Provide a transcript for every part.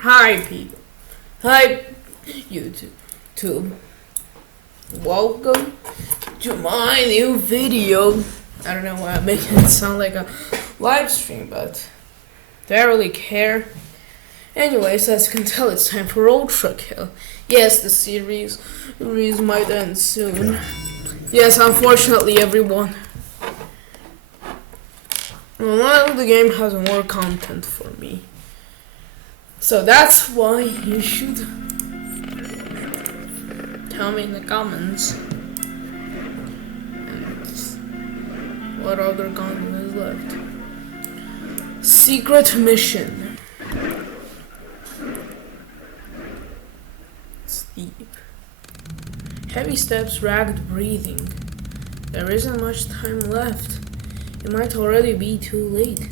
Hi people. Hi YouTube. Welcome to my new video. I don't know why I'm making it sound like a live stream, but do I really care? Anyways, as you can tell, it's time for ultrakill. Yes, the series might end soon. Yes, unfortunately, everyone. Well, the game has more content for me. So that's why you should tell me in the comments and what other content is left. Secret mission. Sleep. Heavy steps, ragged breathing. There isn't much time left. It might already be too late.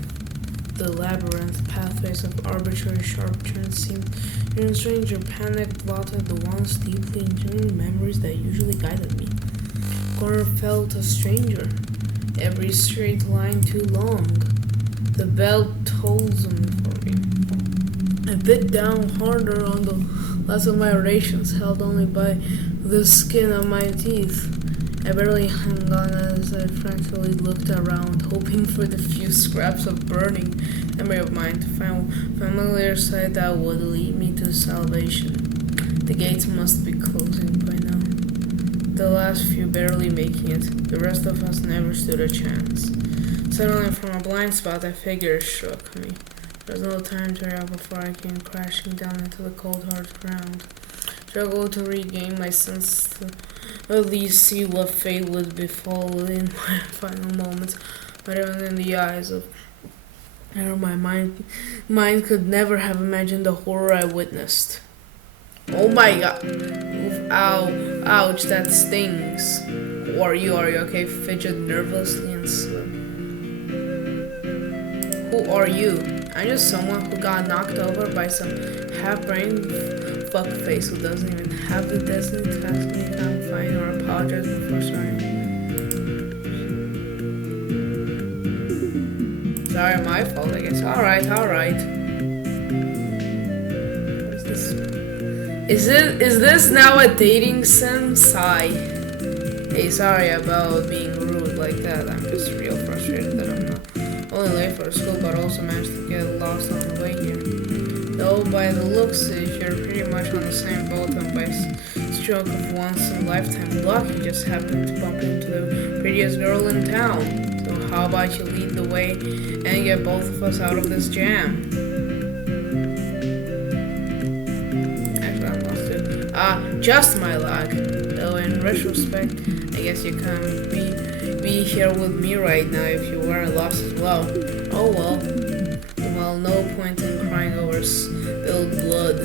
The labyrinth pathways of arbitrary sharp turns seemed even stranger. Panic blotted the once deeply ingrained memories that usually guided me. Corner felt a stranger. Every straight line too long. The bell tolls me for me. I bit down harder on the last of my rations, held only by the skin of my teeth. I barely hung on as I frantically looked around, hoping for the few scraps of burning memory of mine to find a familiar sight that would lead me to salvation. The gates must be closing by now. The last few barely making it. The rest of us never stood a chance. Suddenly, from a blind spot, a figure struck me. There was no time to react before I came crashing down into the cold, hard ground. Struggled to regain my sense to at least see what fate would befall in my final moments, but even in the eyes of my mind could never have imagined the horror I witnessed. Oh my god. Oof, ow, ouch, that stings. Who are you? Are you okay? Fidget nervously and slow. Who are you? I'm just someone who got knocked over by some half-brained fuckface who doesn't even have the destiny to ask me if I'm fine or apologize before starting. Sorry, my fault, I guess. Alright. What is this? Is this now a dating sim? Sigh. Hey, sorry about being rude like that. I'm just real frustrated that I'm not only late for school, but also managed to get lost on the way here. Though by the looks of it, you're pretty much on the same boat, and by stroke of once-in-a-lifetime luck, you just happened to bump into the prettiest girl in town. So how about you lead the way and get both of us out of this jam? Actually, I'm lost too. Just my luck. Though in retrospect, I guess you can't be here with me right now if you weren't lost as well. Oh well. Well, no point in crying over spilled blood.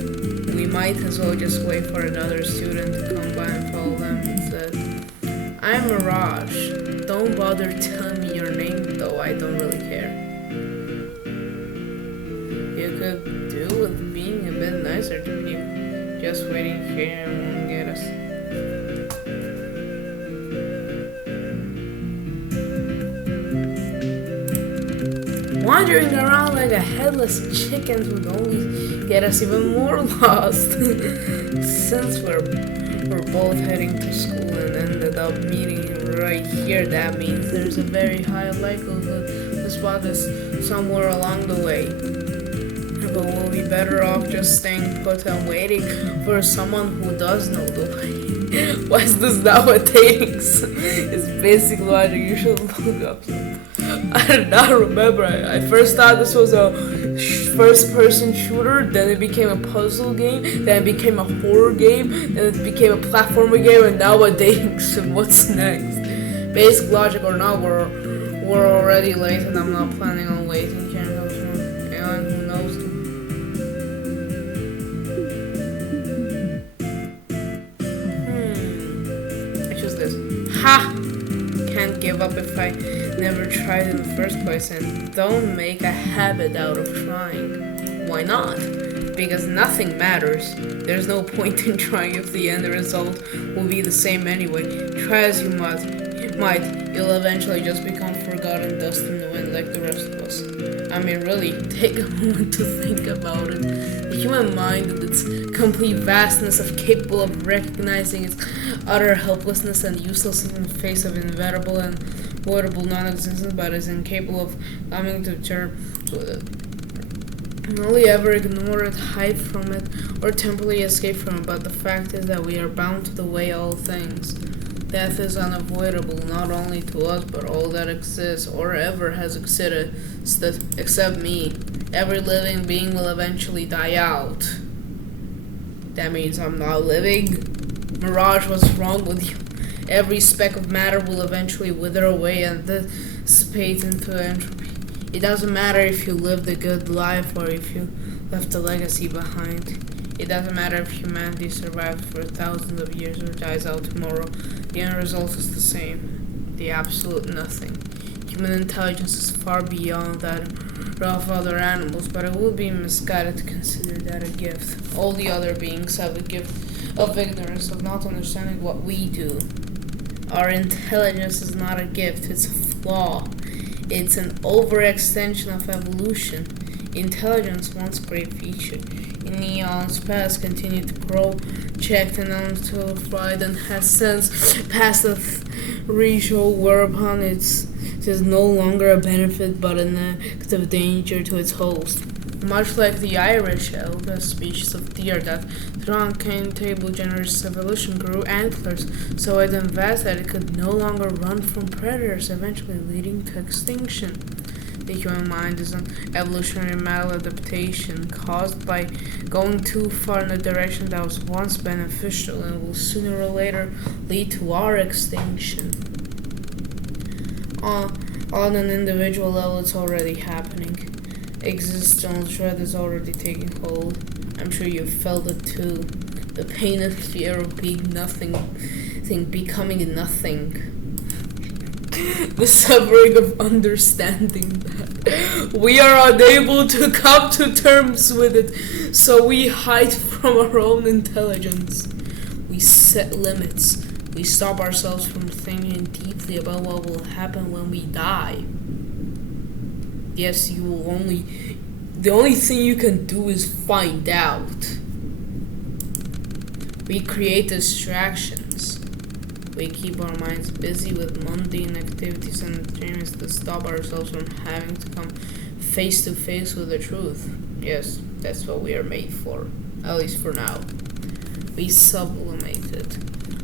We might as well just wait for another student to come by and follow them instead. I'm Mirage. Don't bother telling me your name, though I don't really care. You could do with being a bit nicer to people. Just waiting here won't get us. Wandering around like a headless chicken would only get us even more lost. Since we're both heading to school and ended up meeting right here, that means there's a very high likelihood the spot is somewhere along the way. But we'll be better off just staying put and waiting for someone who does know the way. Why is this now a dating? It's basic logic. You should look up something. I do not remember. I first thought this was a first-person shooter, then it became a puzzle game, then it became a horror game, then it became a platformer game, and now a dating sim. What's next? Basic logic or not, we're already late, and I'm not planning on waiting here until tomorrow. Anyone who knows. I choose this. Ha! Can't give up if I never tried in the first place, and don't make a habit out of trying. Why not? Because nothing matters. There's no point in trying if the end result will be the same anyway. Try as you might, you'll eventually just become forgotten forgotten dust in the wind like the rest of us. I mean, really, take a moment to think about it. The human mind, with its complete vastness, is capable of recognizing its utter helplessness and uselessness in the face of inevitable and avoidable non-existence, but is incapable of coming to terms with it. Only ever ignore it, hide from it, or temporarily escape from it, but the fact is that we are bound to the way all things. Death is unavoidable, not only to us, but all that exists, or ever has existed, except me. Every living being will eventually die out. That means I'm not living? Mirage, what's wrong with you? Every speck of matter will eventually wither away and dissipate into entropy. It doesn't matter if you lived a good life or if you left a legacy behind. It doesn't matter if humanity survives for thousands of years or dies out tomorrow. The end result is the same. The absolute nothing. Human intelligence is far beyond that of other animals, but it would be misguided to consider that a gift. All the other beings have the gift of ignorance, of not understanding what we do. Our intelligence is not a gift, it's a flaw. It's an overextension of evolution. Intelligence, once a great feature, in eons past continued to grow, checked and unamplified, and has since passed a threshold whereupon it is no longer a benefit but a negative danger to its host. Much like the Irish elk, a species of deer that through uncountable generations of evolution grew antlers so advanced that it could no longer run from predators, eventually leading to extinction. The human mind is an evolutionary maladaptation caused by going too far in a direction that was once beneficial and will sooner or later lead to our extinction. On an individual level, it's already happening. Existential dread is already taking hold. I'm sure you've felt it too. The pain and fear of being nothing, becoming nothing. The suffering of understanding that we are unable to come to terms with it, so we hide from our own intelligence. We set limits. We stop ourselves from thinking deeply about what will happen when we die. Yes, the only thing you can do is find out. We create distractions. We keep our minds busy with mundane activities and dreams to stop ourselves from having to come face to face with the truth. Yes, that's what we are made for, at least for now. We sublimate it.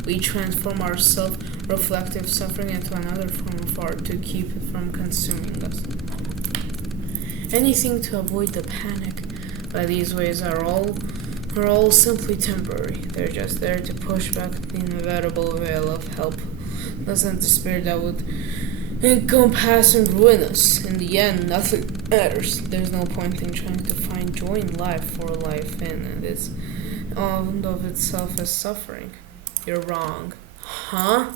We transform our self-reflective suffering into another form of art to keep it from consuming us. Anything to avoid the panic. By these ways are all simply temporary. They're just there to push back the inevitable veil of helplessness and despair that would encompass and ruin us. In the end, nothing matters. There's no point in trying to find joy in life for life in, and it's of itself as suffering. You're wrong. Huh?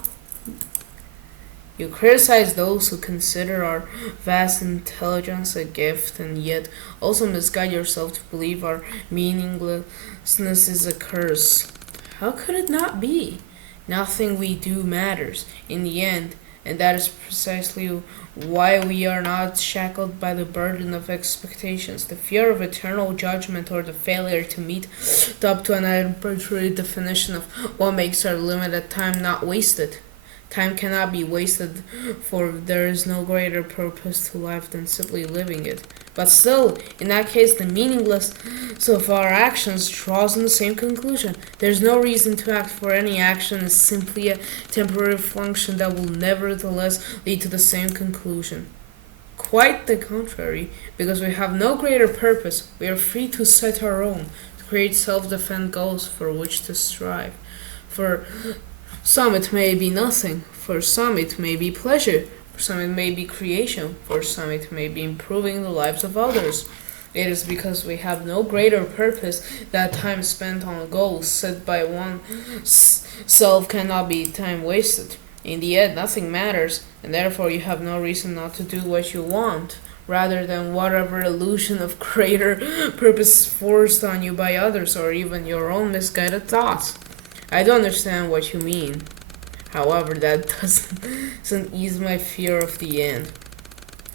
You criticize those who consider our vast intelligence a gift and yet also misguide yourself to believe our meaninglessness is a curse. How could it not be? Nothing we do matters in the end, and that is precisely why we are not shackled by the burden of expectations, the fear of eternal judgment, or the failure to meet up to an arbitrary definition of what makes our limited time not wasted. Time cannot be wasted, for there is no greater purpose to life than simply living it. But still, in that case, the meaninglessness of our actions draws in the same conclusion. There's no reason to act, for any action is simply a temporary function that will nevertheless lead to the same conclusion. Quite the contrary, because we have no greater purpose, we are free to set our own, to create self-defense goals for which to strive. For some it may be nothing, for some it may be pleasure, for some it may be creation, for some it may be improving the lives of others. It is because we have no greater purpose that time spent on goals set by oneself cannot be time wasted. In the end, nothing matters, and therefore you have no reason not to do what you want, rather than whatever illusion of greater purpose is forced on you by others or even your own misguided thoughts. I don't understand what you mean. However, that doesn't ease my fear of the end.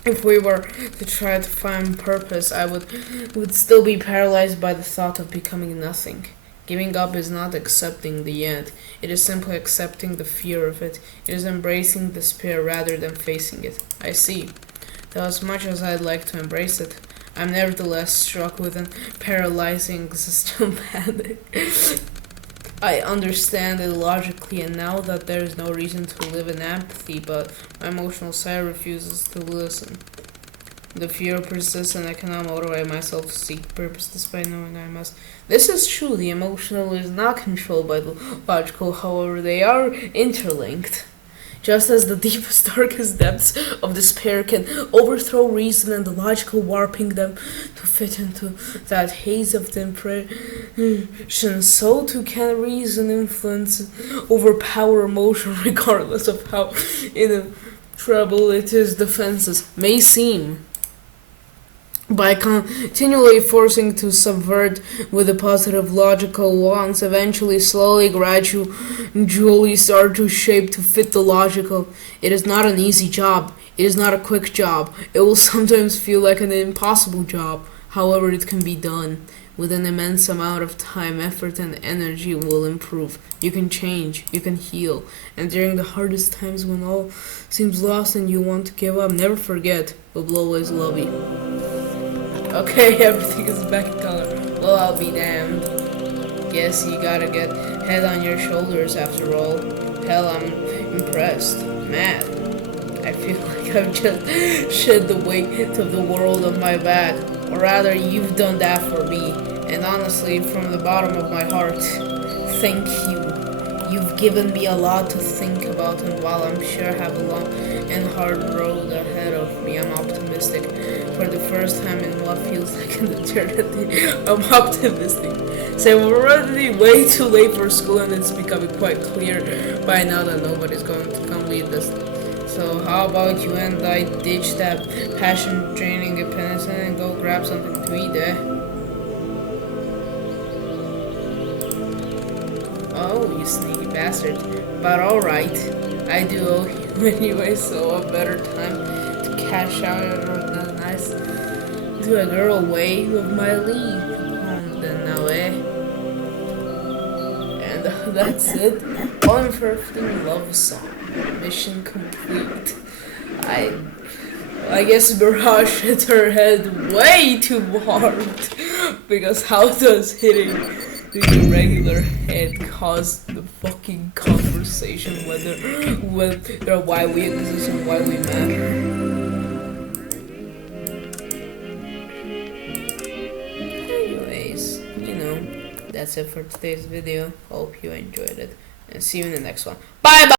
If we were to try to find purpose, I would still be paralyzed by the thought of becoming nothing. Giving up is not accepting the end. It is simply accepting the fear of it. It is embracing despair rather than facing it. I see. Though as much as I'd like to embrace it, I'm nevertheless struck with an paralyzing existential panic. I understand it logically, and now that there is no reason to live in apathy, but my emotional side refuses to listen. The fear persists, and I cannot motivate myself to seek purpose despite knowing I must. This is true. The emotional is not controlled by the logical, however, they are interlinked. Just as the deepest, darkest depths of despair can overthrow reason and the logical, warping them to fit into that haze of depression, so too can reason influence, overpower emotion, regardless of how inevitable its defenses may seem. By continually forcing to subvert with the positive logical wants, eventually, slowly, gradually start to shape to fit the logical. It is not an easy job. It is not a quick job. It will sometimes feel like an impossible job. However, it can be done. With an immense amount of time, effort, and energy will improve. You can change. You can heal. And during the hardest times when all seems lost and you want to give up, never forget, we will always love you. Okay, everything is back in color. Well, I'll be damned. Guess you gotta get head on your shoulders after all. Hell, I'm impressed. Mad. I feel like I've just shed the weight of the world on my back. Or rather, you've done that for me. And honestly, from the bottom of my heart, thank you. You've given me a lot to think about, and while I'm sure I have a long and hard road ahead of me, I'm optimistic. For the first time in what feels like an eternity, I'm optimistic. So we're already way too late for school, and it's becoming quite clear by now that nobody's going to come lead us. So how about you and I ditch that passion training at Peninsula and go grab something to eat, eh? Oh, you sneaky bastard. But alright, I do owe you anyway, so a better time to cash out on a nice to a girl away with my leave. Then now, eh? And that's it. Unfurling love song. Mission complete. I guess Mirage hit her head way too hard. Because how does hitting the regular head cause the fucking conversation whether why we exist and why we matter? Anyways, that's it for today's video. Hope you enjoyed it, and see you in the next one. Bye bye.